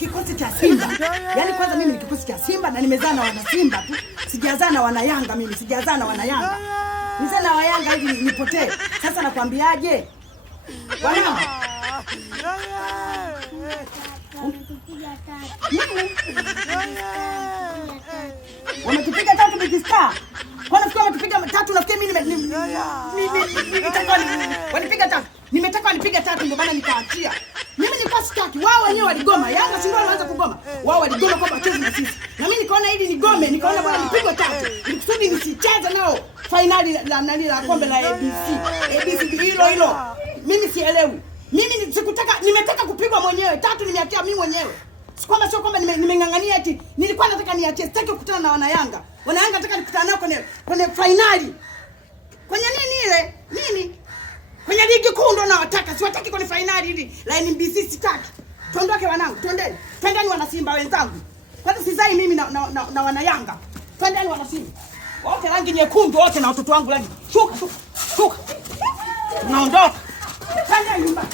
Kikosi cha Simba. Yaani kwanza mimi ni kikosi cha Simba na nimezaa na wana Simba tu. Sijazaa na wana Yanga mimi, sijazaa na wana Yanga. Nizaa na wa Yanga hivi nipotee. Sasa nakwambiaje? Wanangu. Wametupiga 3 Big Star. Kwa nafikiri wametupiga 3, nafikiri mimi wanipiga 3. Nimetaka wanipiga 3 ndio maana nikaachia. Mimi nilikuwa sitaki. Wao wenyewe waligoma. Yanga si ndio wanaanza kugoma. Wao waligoma kwamba wacheze na sisi. Na mimi nikaona hili ni gome, nikaona bwana nipigwe 3. Nikusudi nisicheze nao finali la kombe la ABC hilo. Mimi sielewi. Mimi sikutaka, nimetaka kupigwa mwenyewe. 3 nimeachia mimi mwenyewe. Sio kwamba nimengangania eti nilikuwa nataka niachie. Sitaki kukutana na wana Yanga. Wana Yanga nataka nikutane nao kwenye finali. Kwenye nini ile? Nini? Kwenye ligi kuu ndo nawataka. Siwataki kwenye finali hili la NBC sitaki. Tuondoke wanangu, twendeni. Twendeni wana Simba wenzangu. Kwanza sizai mimi na wana Yanga. Twendeni wana Simba. Wote rangi nyekundu wote na watoto wangu rangi. Shuka. Naondoka. Twendeni nyumbani.